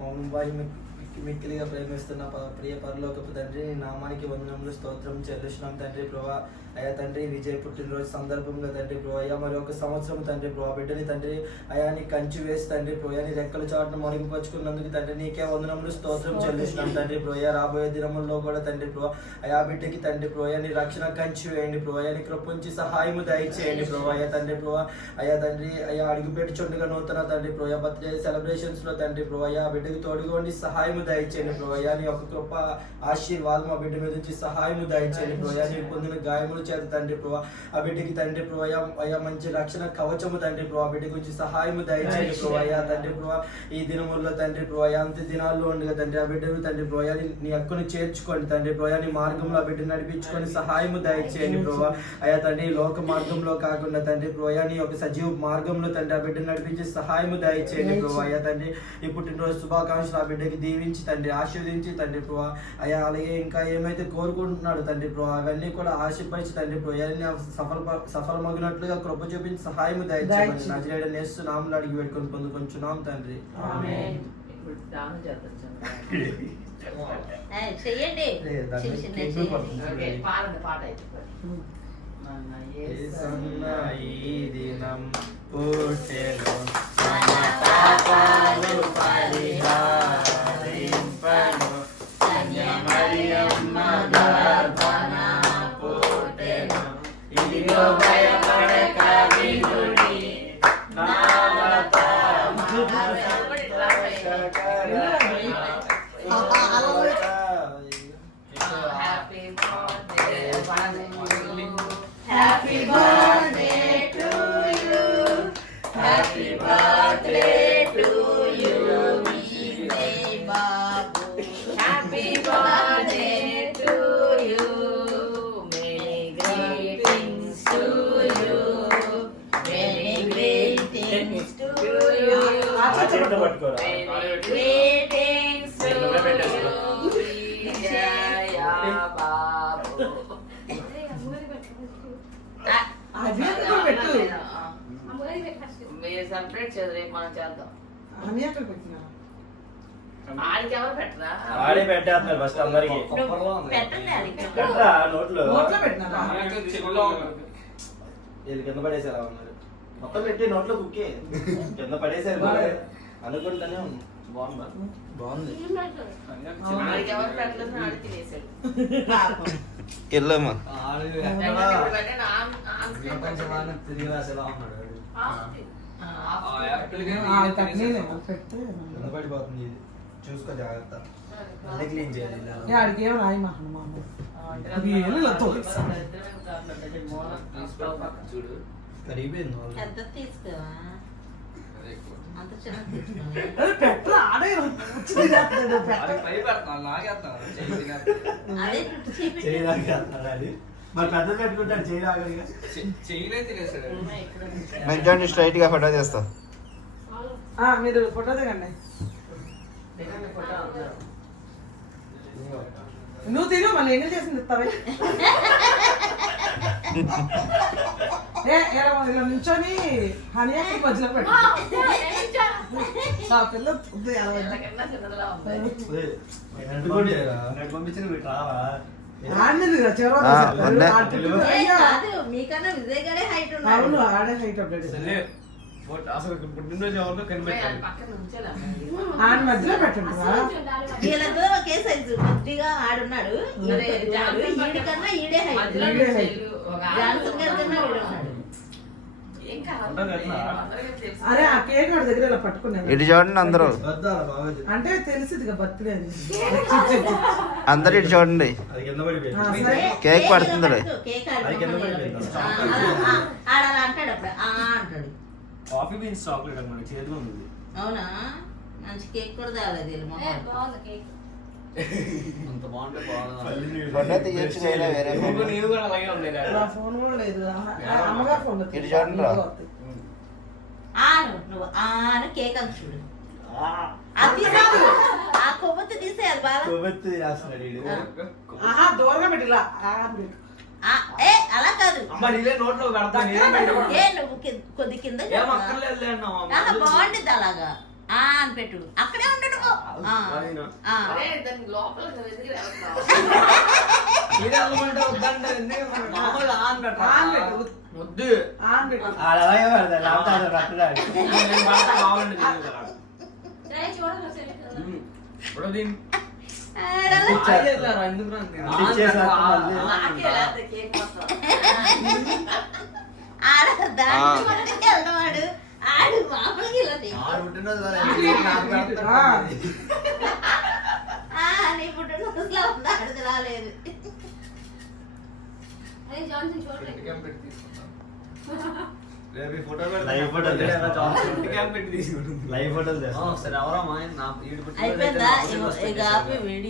mau membuat మిక్కిలిగా ప్రేమిస్తున్న ప- ప్రియ పరలోకపు తండ్రి నీ నామానికి వందనములు స్తోత్రం చెల్లిస్తున్నాం తండ్రి ప్రభా. అయ్యా తండ్రి విజయ్ పుట్టినరోజు సందర్భంగా తండ్రి ప్రభు. అయ్యా మరి ఒక సంవత్సరం తండ్రి ప్రభా బిడ్డని తండ్రి అయా నీ కంచి వేసి తండ్రి ప్రోయాని రెక్కలు రెక్కల చాటును మరుగుపరుచుకున్నందుకు తండ్రి నీకే వందనములు స్తోత్రం చెల్లిస్తున్నాం తండ్రి ప్రోయా రాబోయే దినముల్లో కూడా తండ్రి ప్రభు అయా బిడ్డకి తండ్రి ప్రోయాని రక్షణ కంచి వేయండి ప్రోయాని కృపించి సహాయము దయచేయండి ప్రభు. అయ్యా తండ్రి ప్రభు అయ్యా తండ్రి అయ్యా అడుగుపెట్టి చుండగా నూతన తండ్రి ప్రోయా బర్త్డే సెలబ్రేషన్స్లో తండ్రి ప్రో అయ్యా బిడ్డకి తోడుగోండి సహాయము దయచేయండి ప్రభు. అయ్యా నీ యొక్క కృప ఆశీర్వాదం మా బిడ్డ మీద నుంచి సహాయము దయచేయండి ప్రభు. అయ్యా నీ పొందిన గాయముల చేత తండ్రి ప్రభు. ఆ బిడ్డకి తండ్రి ప్రభు అయ్యా మంచి రక్షణ కవచము తండ్రి ప్రభు. ఆ బిడ్డ గురించి సహాయము దయచేయండి ప్రభు. అయ్యా తండ్రి ప్రభు ఈ దినముల్లో తండ్రి ప్రభు అంత్య దినాల్లో ఉండగా తండ్రి ఆ బిడ్డను తండ్రి ప్రభు అయ్యా నీ- హక్కును చేర్చుకోండి తండ్రి ప్రభు. అయ్యా నీ మార్గంలో ఆ బిడ్డను నడిపించుకొని సహాయము దయచేయండి ప్రభు. అయ్యా తండ్రి లోక మార్గంలో కాకుండా తండ్రి ప్రభు అయ్యా నీ యొక్క సజీవ మార్గంలో తండ్రి ఆ బిడ్డను నడిపించి సహాయము దయచేయండి ప్రభు. అయ్యా తండ్రి ఈ పుట్టినరోజు శుభాకాంక్షలు ఆ బిడ్డకి దీవించి తండ్రి ఆశీర్వదించి తండ్రి ప్రభు. అయ్యా అలాగే ఇంకా ఏమైతే కోరుకుంటున్నాడు తండ్రి ప్రభు అవన్నీ కూడా ఆశీర్వదించి తండ్రి ప్రభు. అవన్నీ సఫల సఫలమగినట్లుగా కృప చూపించి సహాయము దయచేయండి. నజరేడ నేస్తు నామలు అడిగి పెట్టుకొని పొందుకొంచున్నాం తండ్రి. చెయ్యండి. పాట ఈ దినం పుట్టెను your మీరు సెపరేట్ చేద్దరు రేపు మనం చేద్దాం అని అక్కడ పెట్టినా? ఆడికి ఎవరు పెట్టరా ఆడే పెట్టేస్తున్నారు ఫస్ట్ అందరికి. పెట్టండి అది పెట్టరా నోట్లో? నోట్లో పెట్టినారా వీళ్ళు కింద పడేసారా ఉన్నారు మొత్తం పెట్టి నోట్లో కుక్కే. కింద పడేసారు అనుకుంటానే. బాగుందా బాగుంది వెళ్ళమ్మా పడిపోతుంది ఇది చూసుకో జాగ్రత్త అన్నీ క్లీన్ చేయాలి ఆడికి ఏం రాయి. అది. చూడు కరిగిపోయింది. ఎంత నిల్చోండి స్ట్రైట్గా ఫోటో చేస్తా ఆ, మీరు ఫోటో దిగండి. నువ్వు తిను మళ్ళీ ఎన్ని చేసింది ఇస్తావే? ఏ ఇలా ఇలా నించొని హనీ అక్కడ మధ్యలో పెట్టు. నా పిల్ల ఎలా అవును ఆడే హైట్ అప్డేట్ అసలు ఎవరితో కనిపెట్టాలి. మధ్యలో పెట్టండి. వీళ్ళతో ఒకే సైజు. కొద్దిగా ఆడున్నాడు. ఈడే హైట్. జాన్సన్ గారి కన్నా వీడు ఉన్నాడు ఏం కావాలి ఉంటాం కదా. అందరికీ తెలుసు. అరే ఆ కేక్ వాడి దగ్గర ఇలా పట్టుకున్నాను. ఇటు చూడండి అందరూ? అంటే తెలిసింది బర్త్డే అని. అందరు ఇటు చూడండి. కేక్ అంటాడు కాఫీ బీన్స్ చాక్లెట్ చేతిలో ఉంది అవునా? మంచి కేక్ కూడా మొహం. అంత బాగుంటే నా ఫోన్ కూడా లేదు. ఆ, ఆ, అమ్మగారు ఫోన్ ఇటు చూడండి రా. ఆను నువ్వు ఆను కేక్ అంత చూడు. అది తీసేయాలి ఆ కొవ్వొత్తి తీసేయాలి బాగా కొవ్వెత్తి రాస్తున్నాడు వీడు. ఆహా దూరంగా పెట్టిరా ఆ, పెట్టు. ఆ, ఏ అలా కాదు. అమ్మ. ఏ నువ్వు కొద్ది కింద అమ్మ. ఆహా, బాగుండిద్ది అలాగా. అని పెట్టు అక్కడే ఉండడు ఆడ దాని వెళ్ళవాడు నీ పుట్టినరోజు ఉందా అడిగి రాలేదు అరే జాన్సన్ రేపు photo live photo live photo ఒకసారి ఎవరమ్మా నా వీడి అయిపోయిందా ఇక ఆపి వీడియో